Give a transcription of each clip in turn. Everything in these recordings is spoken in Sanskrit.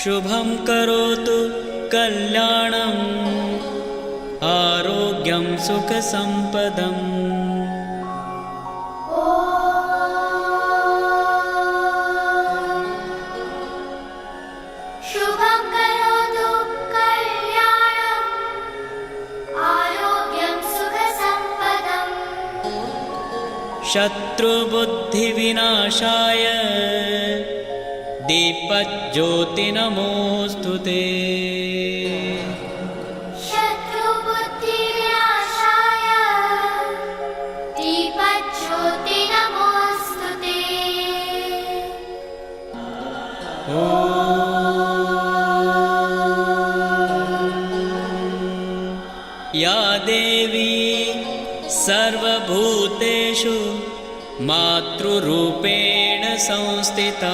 शुभं करोतु कल्याणम् आरोग्यं सुखसम्पदम् शत्रुबुद्धिविनाशाय। दीपज्योतिनमोऽस्तु ते। या देवी सर्वभूतेषु मातृरूपेण संस्थिता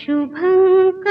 शुभङ्क